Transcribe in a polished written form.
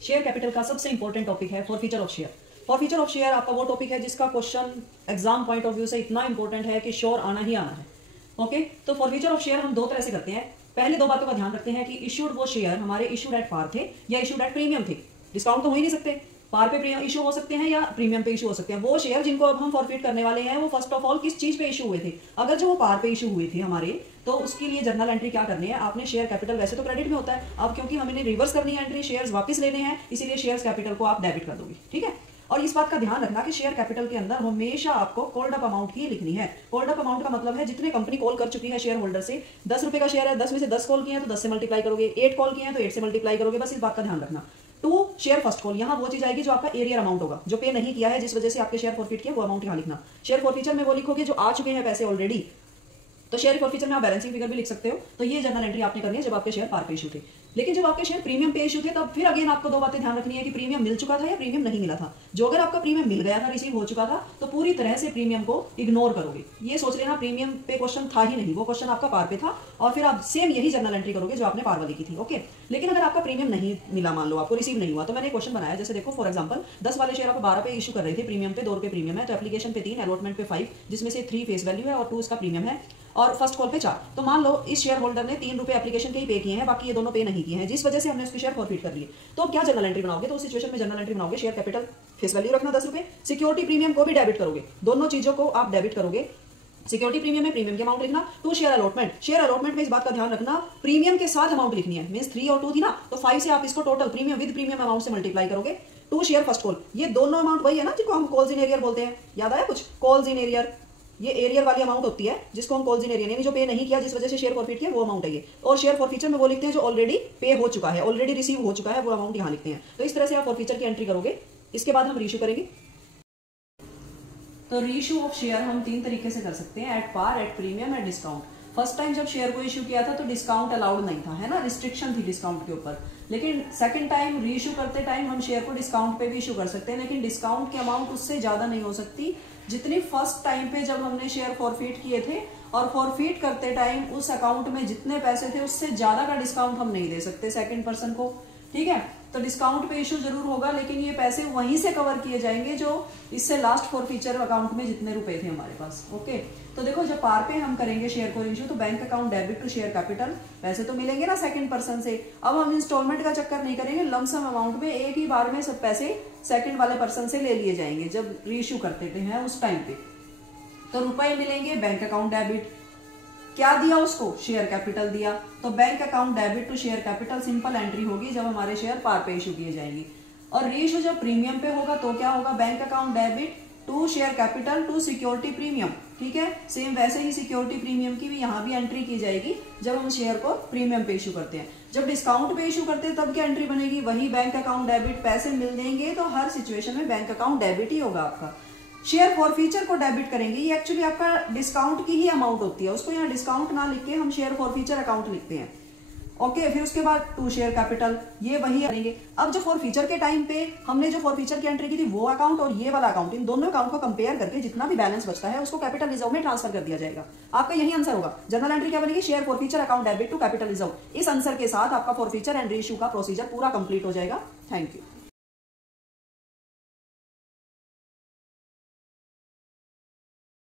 Share capital का सबसे important topic है forfeiture of share. Forfeiture of share आपका वो टॉपिक है जिसका question exam point of view से इतना इंपॉर्टेंट है कि श्योर आना ही आना है। ओके, तो फॉरफीचर ऑफ शेयर हम दो तरह से करते हैं। पहले दो बातों का ध्यान रखते हैं कि इश्यूड वो शेयर हमारे इश्यूड एट पार थे या इश्यूड एट प्रीमियम थे। डिस्काउंट तो हो ही नहीं सकते, पार पे इशू हो सकते हैं या प्रीमियम पे इशू हो सकते हैं। वो शेयर जिनको अब हम फॉरफिट करने वाले हैं वो फर्स्ट ऑफ ऑल किस चीज पे इशू हुए थे। अगर जो वो पार पे इशू हुए थे हमारे, तो उसके लिए जर्नल एंट्री क्या करनी है, आपने शेयर कैपिटल वैसे तो क्रेडिट में होता है, अब क्योंकि हमें रिवर्स करनी है एंट्री, शेयर्स वापस लेने हैं, इसीलिए शेयर्स कैपिटल को आप डेबिट कर दोगे। ठीक है, और इस बात का ध्यान रखना कि शेयर कैपिटल के अंदर हमेशा आपको कॉल्ड अप अमाउंट ही लिखनी है। कॉल्ड अप अमाउंट का मतलब है जितने कंपनी कॉल कर चुकी है शेयर होल्डर से। 10 रुपए का शेयर है, 10 में से 10 कॉल किए हैं तो 10 से मल्टीप्लाई करोगे, 8 कॉल किए हैं तो 8 से मल्टीप्लाई करोगे। बस इस बात का ध्यान रखना। टू शेयर फर्स्ट कॉल, यहाँ वो चीज आएगी जो आपका एरियर अमाउंट होगा, जो पे नहीं किया है जिस वजह से आपके शेयर फॉरफिट किया, वो अमाउंट यहाँ लिखना। शेयर फॉरफीचर में वो लिखोगे जो आ चुके हैं पैसे ऑलरेडी, तो शेयर फॉरफीचर में आप बैलेंसिंग फिगर भी लिख सकते हो। तो ये जर्नल एंट्री आपने करनी है जब आपके शेयर पार पे इशू थे। लेकिन जब आपके शेयर प्रीमियम पे इशू थे तब फिर अगेन आपको दो बातें ध्यान रखनी है कि प्रीमियम मिल चुका था या प्रीमियम नहीं मिला था। जो अगर आपका प्रीमियम मिल गया था, रिसीव हो चुका था, तो पूरी तरह से प्रीमियम को इग्नोर करोगे। ये सोच लेना प्रीमियम पे क्वेश्चन था ही नहीं, वो क्वेश्चन आपका पार पे था, और फिर आप सेम यही जर्नल एंट्री करोगे जो आपने पार वाली की थी। ओके, लेकिन अगर आपका प्रीमियम नहीं मिला, मान लो आपको रिसीव नहीं हुआ, तो मैंने क्वेश्चन बनाया, जैसे देखो फॉर एग्जाम्पल 10 वाले शेयर आपको 12 पे इशू कर रहे थे, प्रीमियम पे 2 रुपए प्रीमियम है, तो एप्लीकेशन पे 3, अलॉटमेंट पे 5, जिसमें से 3 फेस वैल्यू है और 2 इसका प्रीमियम है, और फर्स्ट कॉल पे 4। तो मान लो इस शेयर होल्डर ने 3 रुपए एप्लीकेशन के ही पे किए हैं, बाकी ये दोनों पे नहीं किए हैं, जिस वजह से हमने उसके शेयर फॉरफिट कर लिए। तो क्या जर्नल एंट्री बनाओगे, तो उस सिचुएशन में जर्नल एंट्री बनाओगे, शेयर कैपिटल फेस वैल्यू रखना 10 रुपए, सिक्योरिटी प्रीमियम को भी डेबिट करोगे, दोनों चीजों को आप डेबिट करोगे। सिक्योरिटी प्रीमियम में प्रीमियम के अमाउंट लिखना। To share allotment, share allotment में इस बात का ध्यान रखना प्रीमियम के साथ अमाउंट लिखनी है। मींस 3 और 2 थी ना, तो 5 से आप इसको total premium with premium amount से मल्टीप्लाई करोगे। टू शेयर फर्स्ट कॉल, ये दोनों अमाउंट वही है ना जिनको हम कॉल्स इन एरियर बोलते हैं, याद आया कुछ, कॉल्स इन एरियर, ये एरियर वाली अमाउंट होती है जिसको हम कॉल्स इन एरियर, यानी जो पे नहीं किया जिस वजह से शेयर फॉरफिट किया, वो अमाउंट है ये। और शेयर फॉरफीचर में वो लिखते हैं जो ऑलरेडी पे हो चुका है, ऑलरेडी रिसीव हो चुका है, वो अमाउंट यहाँ लिखते हैं। तो इस तरह से आप फॉरफीचर की एंट्री करोगे। इसके बाद हम रीइश्यू करेंगे। तो रीइश्यू ऑफ शेयर हम 3 तरीके से कर सकते हैं, at par, at premium, at discount. First time जब शेयर को इश्यू किया था तो डिस्काउंट अलाउड नहीं था, है ना, रिस्ट्रिक्शन थी डिस्काउंट के ऊपर। लेकिन सेकंड टाइम रीइश्यू करते टाइम हम शेयर को डिस्काउंट पे भी इशू कर सकते हैं, लेकिन डिस्काउंट की अमाउंट उससे ज्यादा नहीं हो सकती जितनी फर्स्ट टाइम पे जब हमने शेयर फॉरफिट किए थे। और फॉरफिट करते टाइम उस अकाउंट में जितने पैसे थे उससे ज्यादा का डिस्काउंट हम नहीं दे सकते सेकंड पर्सन को। ठीक है, तो डिस्काउंट पे इशू जरूर होगा, लेकिन ये पैसे वहीं से कवर किए जाएंगे जो इससे लास्ट फॉरफीचर अकाउंट में जितने रुपए थे हमारे पास। ओके, तो देखो जब पार पे हम करेंगे शेयर को इशू, तो bank account debit to share capital, पैसे तो मिलेंगे ना सेकंड पर्सन से। अब हम इंस्टॉलमेंट का चक्कर नहीं करेंगे, लमसम अमाउंट में एक ही बार में सब पैसे सेकंड वाले पर्सन से ले लिए जाएंगे जब रीइश्यू करते हैं उस टाइम पे। तो रुपए मिलेंगे, बैंक अकाउंट डेबिट, क्या दिया उसको, शेयर कैपिटल दिया, तो bank account debit to share capital simple entry होगी जब हमारे शेयर पार पे इशू किए जाएंगे। और रीइश्यू जब प्रीमियम पे होगा तो क्या होगा, bank account debit to share capital to security premium. ठीक है, सेम वैसे ही सिक्योरिटी प्रीमियम की भी यहाँ भी एंट्री की जाएगी जब हम शेयर को प्रीमियम पे इशू करते हैं। जब डिस्काउंट पे इशू करते हैं तब क्या एंट्री बनेगी, वही बैंक अकाउंट डेबिट, पैसे मिल देंगे तो हर सिचुएशन में बैंक अकाउंट डेबिट ही होगा आपका। शेयर फॉरफीचर को डेबिट करेंगे, ये एक्चुअली आपका डिस्काउंट की ही अमाउंट होती है, उसको यहाँ डिस्काउंट ना लिख के हम शेयर फॉरफीचर अकाउंट लिखते हैं। ओके, फिर उसके बाद टू शेयर कैपिटल, ये वही करेंगे। अब जो फॉरफीचर के टाइम पे हमने जो फॉरफीचर की एंट्री की थी वो अकाउंट और ये वाला अकाउंट, इन दोनों अकाउंट को कंपेयर करके जितना भी बैलेंस बचता है उसको कैपिटल रिजर्व में ट्रांसफर कर दिया जाएगा। आपका यही आंसर होगा। जर्नल एंट्री क्या बनेगी, share forfeiture account debit to capital reserve. इस आंसर के साथ आपका फॉरफीचर एंड रीइश्यू का प्रोसीजर पूरा कंप्लीट हो जाएगा। Thank you.